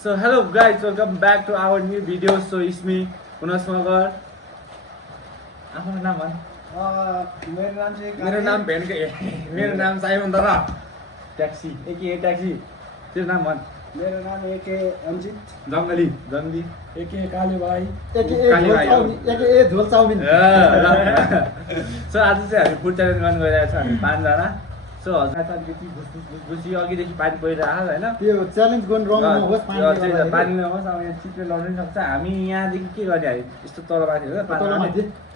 So hello guys, welcome back to our new video. So it's me, Unas Magar. आफ्नो नाम भन। मेरो नाम भेन के मेरो नाम साइमन दरा ट्याक्सी एके ट्याक्सी तेरो नाम भन। मेरो नाम एके अञ्जित जङ्गली जङ्गली एके काले भाइ एके झोल चाउमिन। सो आज चाहिँ हामी फुड च्यालेन्ज गर्न गइरहेको छ हामी 5 जना। सो हजुर घुसी अघिदेखि पानी परिरहेको हैन त्यो च्यालेन्ज गर्न रङ नहोस् पानी नहोस् अब यहाँ चिप्ले लड्न सक्छ। हामी यहाँदेखि के गर्ने हामी यस्तो तलमाथि हो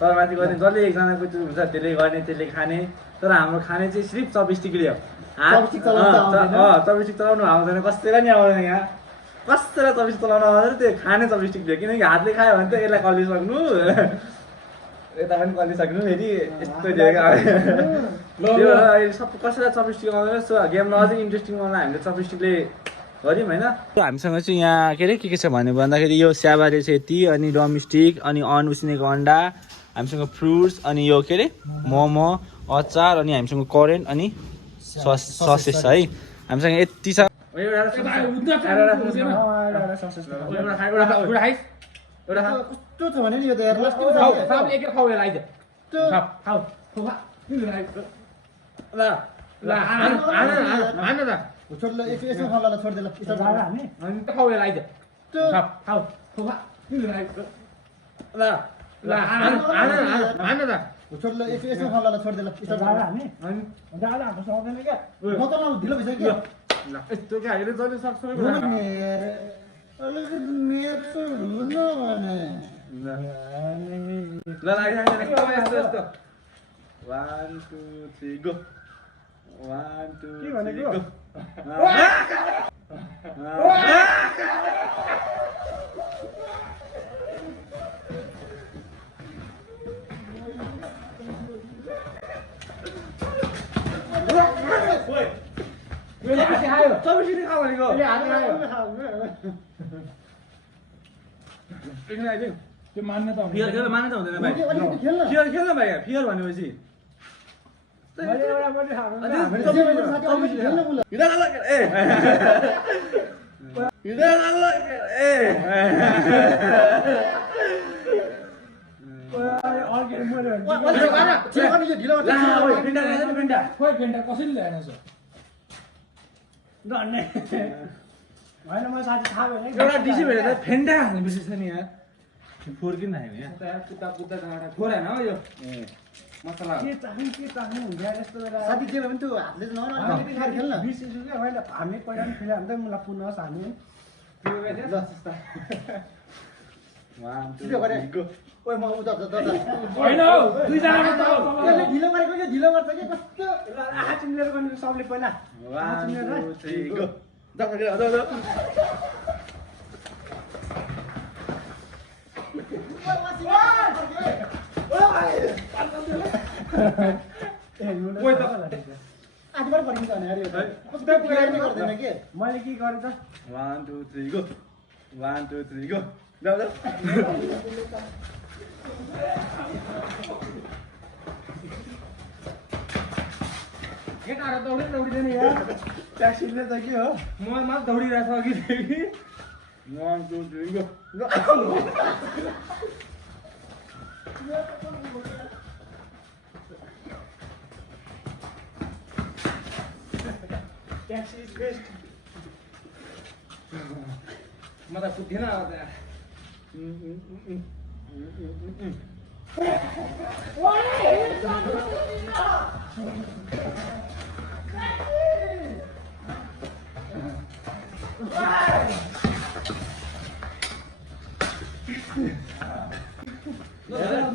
तलमाथि गर्ने जसले एकजनाको त्यो हुन्छ त्यसले गर्ने त्यसले खाने। तर हाम्रो खाने चाहिँ सिर्फ चपस्टिकले हो। चपस्टिक चलाउनु आउँदैन कसैलाई नि आउँदैन यहाँ कसैलाई चपस्टिक चलाउनु आउँदैन त्यो खाने चपस्टिकले किनकि हातले खायो भने त यसलाई कलिसक्नु यता पनि कलिसक्नु फेरि यस्तो त्यो अहिले सब कसैलाई चपस्टिक आउँदैन। सो गेमलाई अझै इन्ट्रेस्टिङ बनाउन हामीले चपस्टिकले गऱ्यौँ होइन। हामीसँग चाहिँ यहाँ के छ भने भन्दाखेरि यो स्याबारे छ यति अनि डोमेस्टिक अनि अनउसिनेको अन्डा हामीसँग फ्रुट्स अनि यो मोमो अचार अनि हामीसँग करेन्ट अनि ससेस है हामीसँग यति छ। कस्तो छ भने नि यो त यार लास्टको छोड्ला यसो खाउला छोड देला यता जाडा हामी अनि त खाउ यसलाई खाउ छोड्ला यसो खाउला छोड देला यता जाडा हामी अनि जाडा हाम्रो सक्दैन के म त न ढिलो भइसक्यो ल यस्तो के हामीले जति सक्छ अलिकति मेरो हुन भने ल यस्तो 1 2 3 गो 1 2 के भनेको गो त्यो मान्ने त फियर मान्ने त हुँदैन भाइ खेल्न भाइ फियर भनेपछि कसरी ल्याएन होइन म साथी थाहा भएन एउटा डिसी भेटेर फेन्डा हाल्ने बिर्सेछ नि यार फोर्किन हाल्यो यहाँ कुत्ता डाँडा फोरेन हो यो मसला के चाहनु हुन्छ यस्तो साथी जे भए पनि त्यो हातले नअलिकति खेल्न बिर्सेछु क्या मैले हामी पहिला पनि खेल्यो भने त मलाई पुनः हामी ओइ म उता होइन ढिलो गरेको के ढिलो गर्छ कि कस्तो आँखा चिम्लेर गर्ने सबले पहिला आजबाट गरिन्छ भने अरे गर्दैन के मैले के गरेँ त 1 2 3 गो 1 2 3 गो केटाहरु दौडिँदैन यार ट्याक्सीले त के हो म मात्र दौडिरहेको छ अघिदेखि 1 2 3 गो ट्याक्सी इज बेस्ट म त पुग्थेन अब त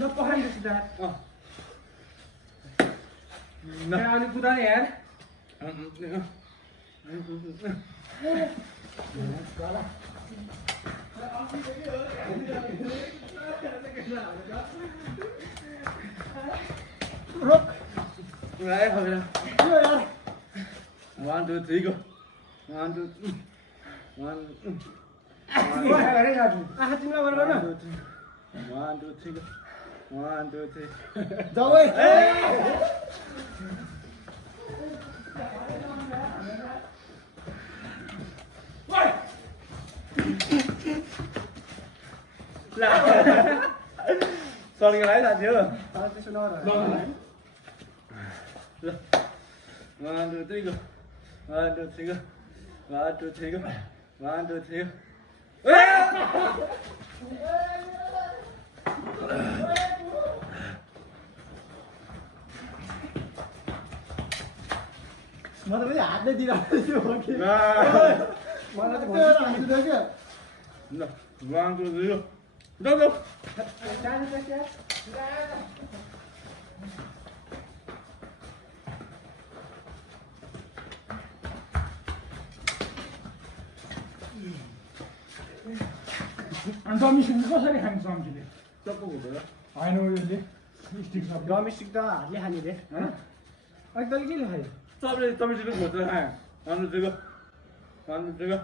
No behind us that. No, ani kuda ni yaar. Rock. Right, ho gaya. 1 2 3 go. 1 2 1 अरे राजू आहा तिमीलाई गरेर न 1 2 3 go. 1 2 3 जाऊ ए सड्केर है साथी हो त्यसो नगर ल 1 2 3 go 1 2 3 go 1 2 3 go 1 2 3 go म त फेरि हातले दिइरहेको छु हो कि मलाई त भन्नु हान्छु क्या ल 1 2 3 go go अनि डमिसिङ कसरी खान्छ चम्चीले चप्पु हुँदैन होइन यसले स्टिक सब डोमेस्टिक त हातले खाने रे हैन अनि तैँले के खायो सबले तपाईँसित खोज्छ खायो 1 2 3 go 1 2 3 go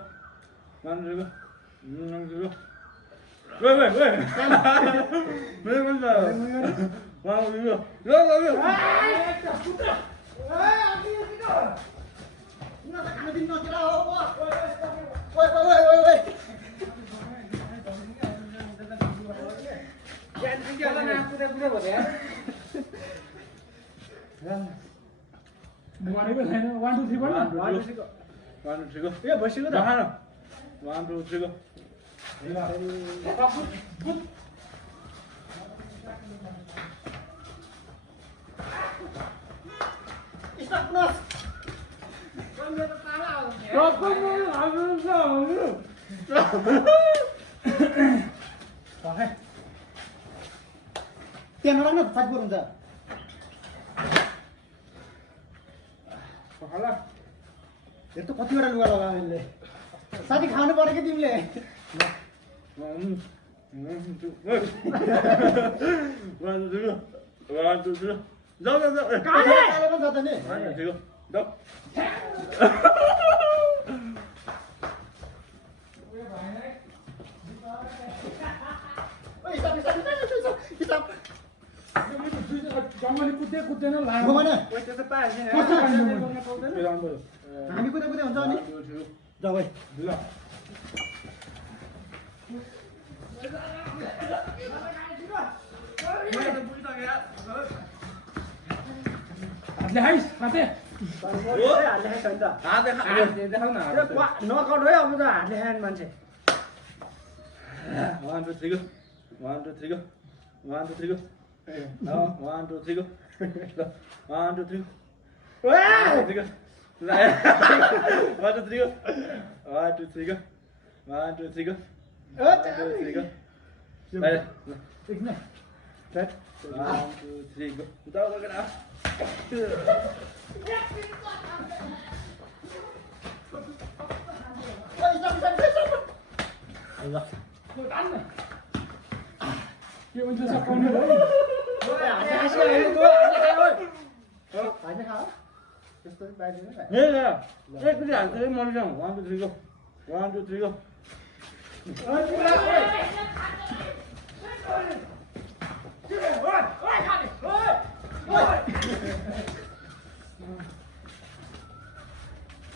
1 2 3 go 1 2 3 go Wait. Wait, one more. 1 2 3 go go भनेको छैन 1 2 3 भन्नु 1 2 3 go ए बसेको त 1 2 3 go त्यहाँ नराख्नु साथी हुन्छ पखाला हेर त कतिवटा लुगा लगायो यसले साथी खानु पर्यो कि तिमीले 1 2 3 जाऊ काले पनि छ त नि 1 2 3 go जाऊ जङ्गली कुद्दैन लाग्यो घुमाउन त्यस्तो पाएछ हामी कुदै कुदै हुन्छ अनि जाऊ भाइ ल हातले खाइस साथै हातले खाइन्छ नि त देखाउ न नकाउट है अब त हातले खायो मान्छे 1 2 3 go 1 2 3 go 1 2 3 go 1 2 3 go 1 2 3 go 1 2 3 go 1 2 3 go 1 2 3 go 1 2 3 go 1 2 3 go एकछिन 1 2 3 go जाऊ लगेर के हुन्छ सकाउने भयो हातले खाऊ त्यस्तो बाहिर ए एकचोटि हाल्छ है मरिजाउँ 1 2 3 go 1 2 3 go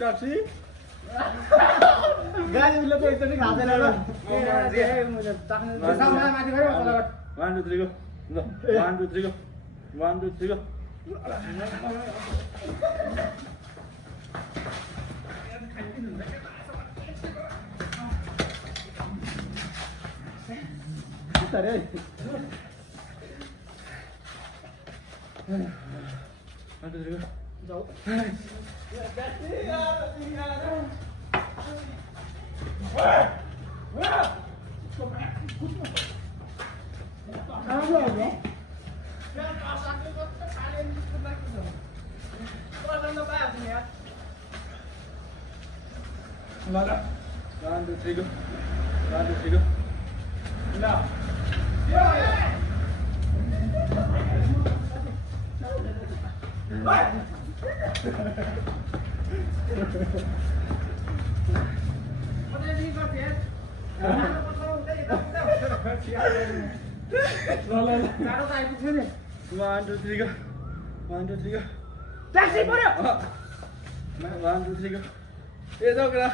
Taxi? गाडी उसले त एकचोटि खाँदैन र माथि गयो 1 2 3 go. ल 1 2 3 go. 1 2 3 go. अरे 1 2 3 go. जाऊ ल 1 2 3 go. 1 2 3 go. ल 1 2 3 go. 1 2 3 go. ट्याक्सी पर्यो 1 2 3 go. ए जाऊ केटा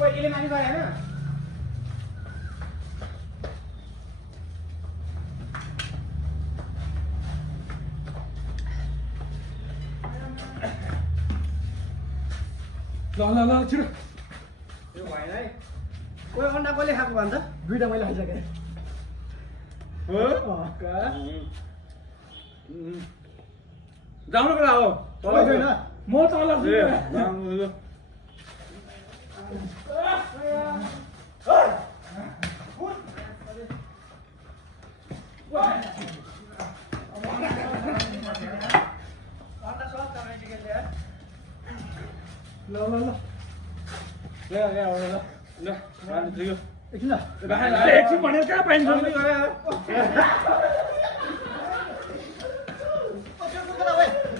ओए यसले माथि गयो होइन ल ल ल छिटो यो भएन है ओए अन्डा कसले खाएको भन्छ दुईटा मैले खाइसकेँ हो जाउनको लागि हो ओए छैन म तल छु ए जाउनु अन्डा सब चलाइसकेँ यार ल ल ल ल ल ल ल ल एकछिन ल एकछिन भनेर कहाँ पाइन्छ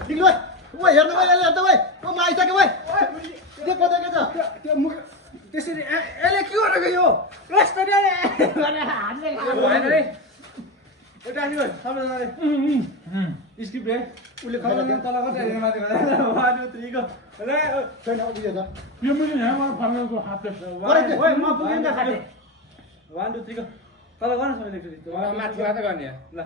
दिनु ओए हेर्नु ओए यसले हेर्नु ओए ओ म आइसक्यो ओए त्यो कता के छ त्यो मुख त्यसरी यसले के गरेको यो यस्तो नि भएन रे एउटा आनी गयो सबैजनाले स्क्रिप्ट रे उसले खबर तल गर्छ माथि गर्छ 1 2 3 गो ल छैन उयो त यो मैले यहाँबाट फर्केको हातले ओए म पुगेँ नि त खाटे 1 2 3 गो तल गर्न सबैले एकचोटि माथि माथि गर्ने ल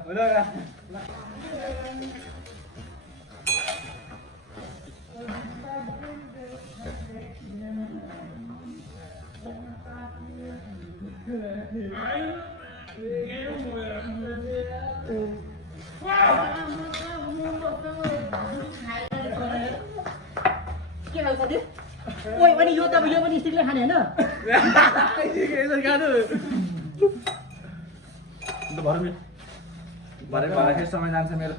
के लाग्छ त्यो ओए अनि यो त यो पनि स्टिकले खाने हैन यसरी खानु ल भरे भरे समय जान्छ मेरो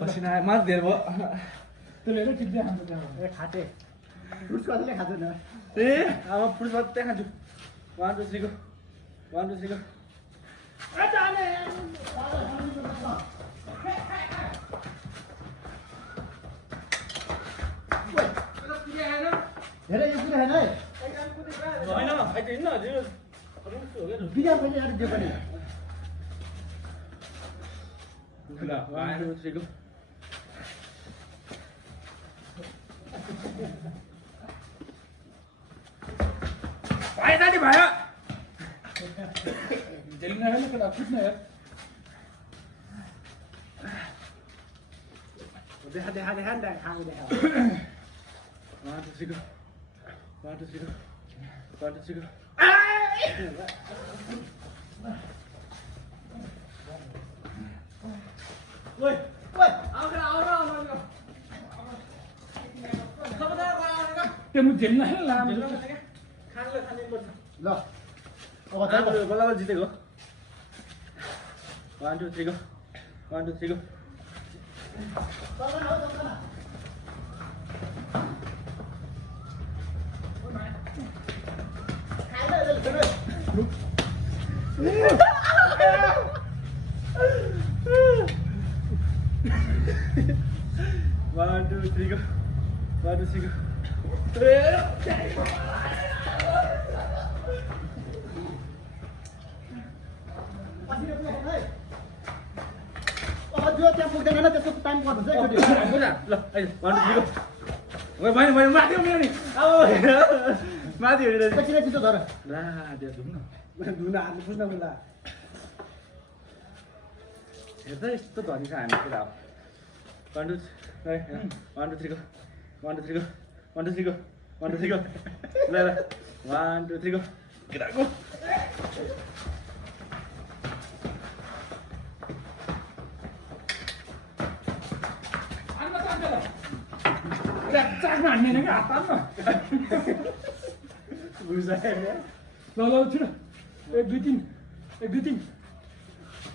पसिना आयो मात्र धेरै भयो त्यसले हेर टिप्दै खान्छ त्यहाँ ए खाटे फ्रुट्स कसैले खान्छ न ए अब फ्रुट्स मात्रै खान्छु 1 2 3 गो 1 2 3 गो हेर यो कुरा हैन है होइन अहिले हिँड्न हजुर बिना पनि यार त्यो पनि ल 1 2 3 गो भाइ दादी भयो झेल्न हेर्न केटा फुट्न हेर देखा देखा देखा नि खाएको देखा 1 2 3 गो 1 2 3 गो 1 2 3 गो ओए ओए आउ त्यो म झेल्न हेर्न लाम ल अब त बल्ल जितेको 1 2 3 go 1 2 3 go One, two, three, go. 1 2 3 go. त्यो त्यहाँ पुग्दैन न त्यसको टाइम गर्नुहुन्छ एकचोटि ल 1 2 3 go. ओए मैले माथि उम्रियो नि अब माथि हेरेर एकछिन छिटो धर ला त्यो धुम्न धुन हाल्नु बुझ्न मिल्ला हेर्दा यस्तो धनी छ हामी कुरा हो 1 2 3 go 1 2 3 go 1 2 3 go 1 2 3 go ल 1 2 3 go get go चाकमा हान्ने क्या हात बुझायो ल ल छिटो 1 2 3 1 2 3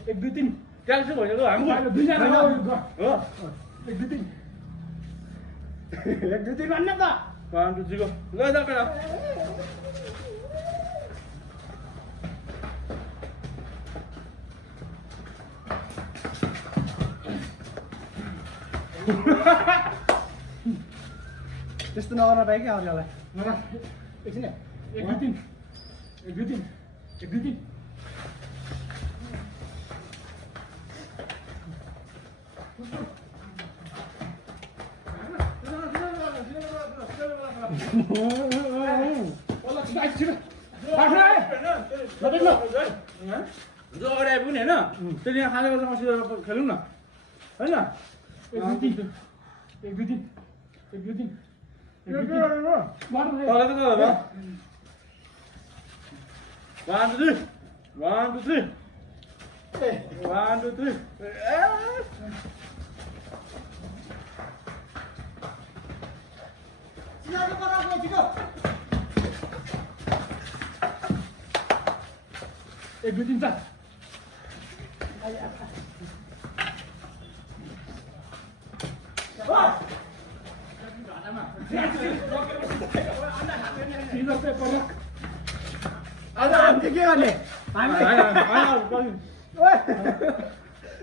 1 2 3 त्यहाँ चाहिँ भइसक्यो हामी दुईजना हो 1 2 3 एक दुई तिन भन्न त 1 2 3 go ल जा करा त्यस्तो नगर्न पाएँ क्या अरूलाई एकछिन 1 2 3 1 2 3 1 2 3 ल बल्ल छिटो आइज छिटो राख्नु है जो अगाडि आइपुग्ने होइन त्यसले यहाँ खाने गर्छ मसित खेलौँ न होइन 1 2 3 1 2 3 1 2 3 तल त गयो 1 2 3 1 2 3 1 2 3 छिटो पराको छिटो 1 2 3 4 सिजर पेपर रक आज हामी के गर्ने ओए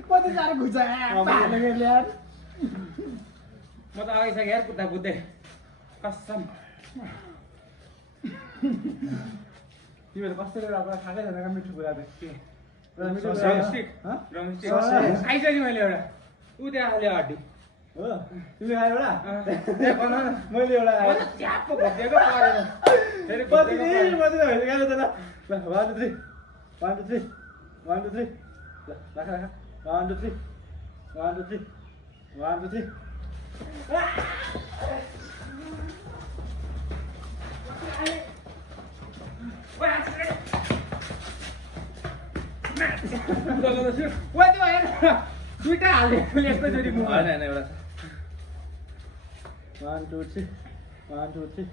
कति साह्रो घुचा पालेको यार म त आइसकेँ यार कुद्दा कुद्दै कसम तिमीहरू कसरी अब खाएकै छैन मिठो कुरा त के आइसकेँ मैले एउटा ऊ त्यहाँ हाल्यो हड्डी हो तिमीले खायो एउटा मैले एउटा च्याप्पो घोटिएको परेन फेरि कति खायो त ल 1 2 3 1 2 3 1 2 3 राख 1 2 3 1 2 3 1 2 3 दुईटा हाल्ने एकैचोटि मुख होइन एउटा 1 2 3 1 2 3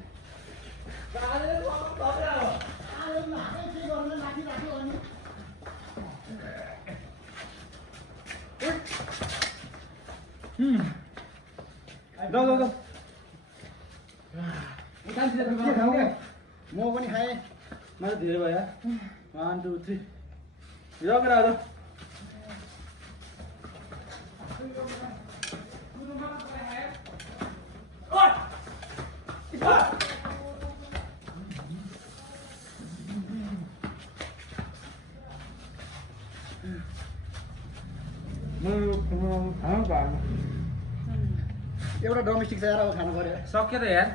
जाऊ म पनि खाएँ म त धेरै भयो 1 2 3 रगेर एउटा डोमेस्टिक चाहिँ अब खानु पर्यो सक्यो त यार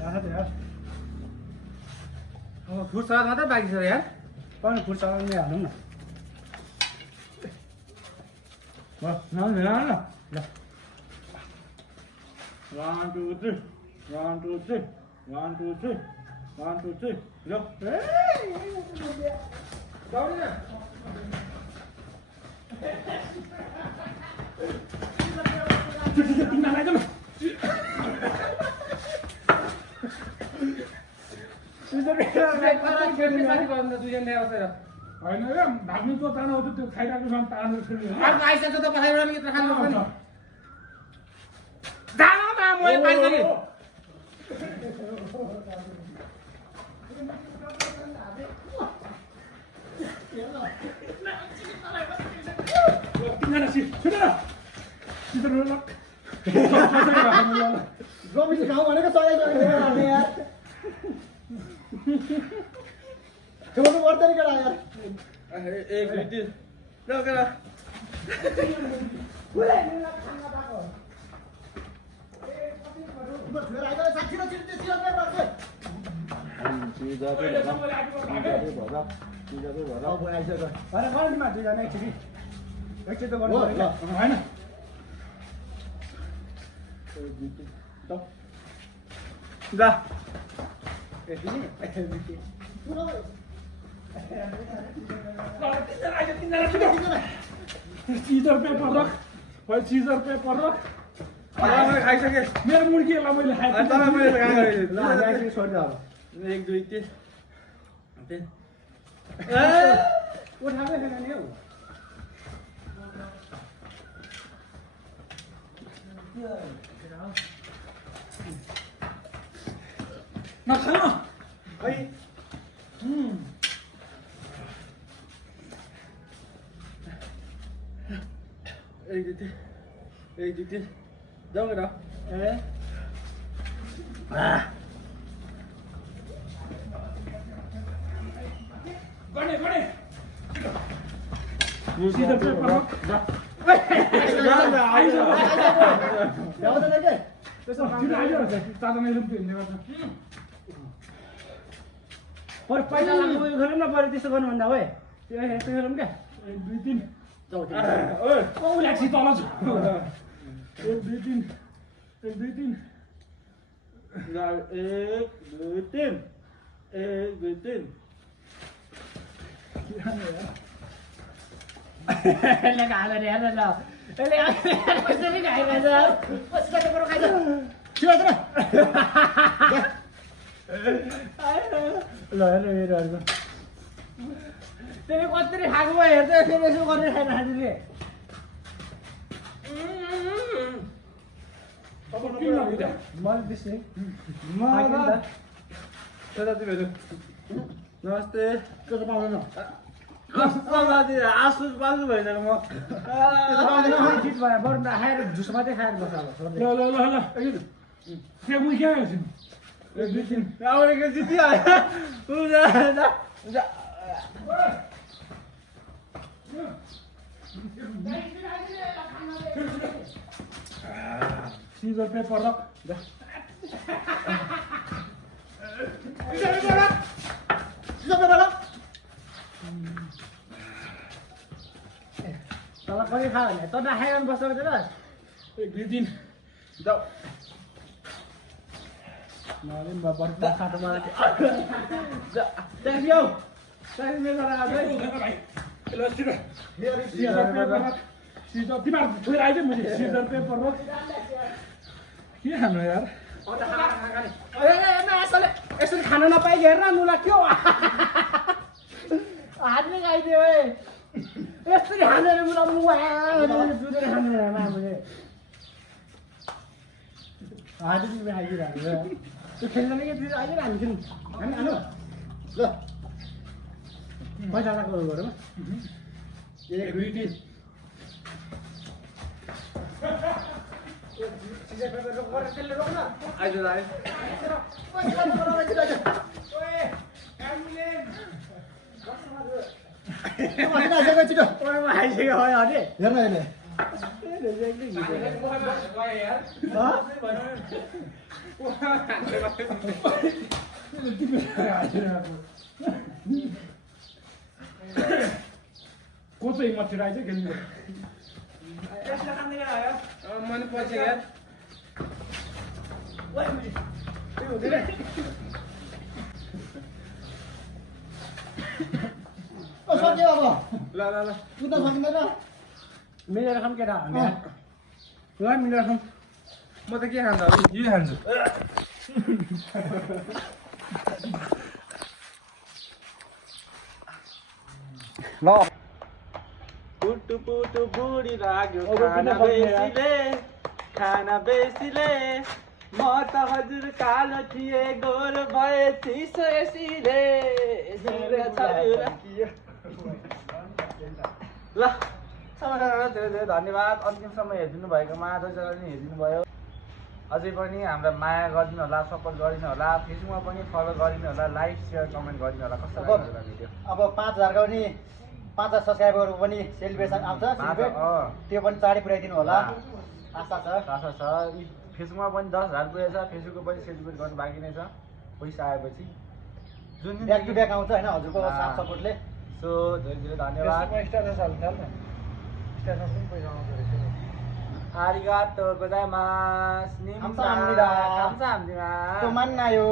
यार फुड सलाद मात्रै बाँकी छ यार पनि फुड सलाद नै हालौँ न ल 1 2 3 1 2 3 1 2 3 1 2 3 ल होइन रे भाग्नु जो ताना आउँछ त्यो खाइरहेको छ तानेर खेल्नु आइसक्छ त पठाइबाट यत्रो खानु पर्छ जानु न मैले पाइसकेँ तिनजना छिटो छिटो डोमेस्टिक खाउँ भनेको सधैँ यार खेल्नु पर्दैन केटा यार एक दुई तिन ल केटा एकचोटि त गर्नु पर्यो होइन जा सिजर पेपर रख सिजर पेपर रख मैले खाइसकेँ मेरो मुर्गीलाई मैले खाएँ तपाईँ मैले कहाँ गरेँ छोडिदियो अब 1 2 3 उठाएकै छैन नि हौ नखानु खै एक दुई तिन जाऊ केटा गर्ने सिजर पेपर रख ल्याउँदैन के त्यसो तिमी आइज चाँदो मैले पनि हिँड्ने गर्छ बरु पैसा लाग्नु उयो गरौँ न बरु त्यस्तो गर्नुभन्दा हो यस्तो गरौँ क्या 1 2 3 ओइ ल्याक्सी तल छ 1 2 3 1 2 3 1 2 3 1 2 3 यसले खाँदैन हेर ल यसले कसरी खाइरहेछ कसरी कुरो खाइछ ल हेर हेर त्यसले कसरी खाएको भयो हेर्छ फेरि यसो गरेर खाएर खाँदैले किन नबुझ्या मैले त्यसै तिमीहरू नमस्ते त्यो त पाउँदैन कस्तो माथि आसुस बाजु भइसक्यो म ठिक भयो बरु खाएर झुस मात्रै खाएर बस्छ अब ल एकछिन त्यहाँ मुइ क्या एकछिन 1 2 3 अब जितिहाल्यो सिजर पेपर रक तल कहिले खायो भने त नखाएर बस्छ त 1 2 3 जाऊ मैले बर्ता खातो मलाई ट्याक्सी हौ ट्याक्सी मेरो आज ल सिजर पेपर रक सिजर तिमीहरू छोएर आइज मैले सिजर पेपर रक के खानु यार यसरी खान नपाइ हेर न मुला के हो हातले खाइदियो है यसरी खाँदैन मुला मुला जुरेर खानु हामीले हातले तिमीले खाइदिइरहेको त्यो खेल्दैन कि फेरि अहिले हामी खेल्नु हामी खानु ल पैसा लाग्नु गरौँ 1 2 3 आइज आइ को चाहिँ हिम्मत छिराइछ खेल्नु मन पछि यार सक्यो अब ल ल ल कुद्न सकिँदैन मिलेर खाऊँ केटा हामी ल मिलेर खाऊँ म त के खान्छ अब यो खान्छु ल पुटु पुटु बुढी लाग्यो खाना बेसीले म त हजुर कालो थिएँ गोर भए चिसो एसीले ल सबैजनालाई धेरै धेरै धन्यवाद अन्तिमसम्म हेरिदिनु भएकोमा जसले पनि हेरिदिनु भयो अझै पनि हामीलाई माया गरिदिनु होला सपोर्ट गरिदिनु होला फेसबुकमा पनि फलो गरिदिनु होला लाइक सेयर कमेन्ट गरिदिनु होला कस्तो लाग्यो भिडियो अब 5000 को पनि 5000 सब्स्क्राइबरको पनि सेलिब्रेसन आउँछ त्यो पनि चाँडै पुर्याइदिनु होला आशा छ फेसबुकमा पनि 10,000 पुगेछ फेसबुकको पनि सेलिब्रेट गर्नु बाँकी नै छ पैसा आएपछि जुन ब्याक टु ब्याक आउँछ हैन हजुरको साथ सपोर्टले सो धेरै धेरै धन्यवाद आरिगातो गोजाइमासु 감사합니다 또 만나요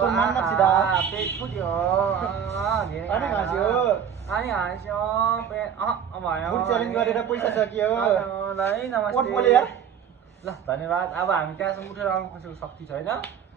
또 만납시다 पेट फुट्यो 안녕하세요 안녕하세요 पेट भयो फुड च्यालेन्ज गरेर पैसा सकियो ल नमस्ते कोट बोले यार ल धन्यवाद अब हामी त्यहाँसम्म उठेर आउनु खोजेको शक्ति छैन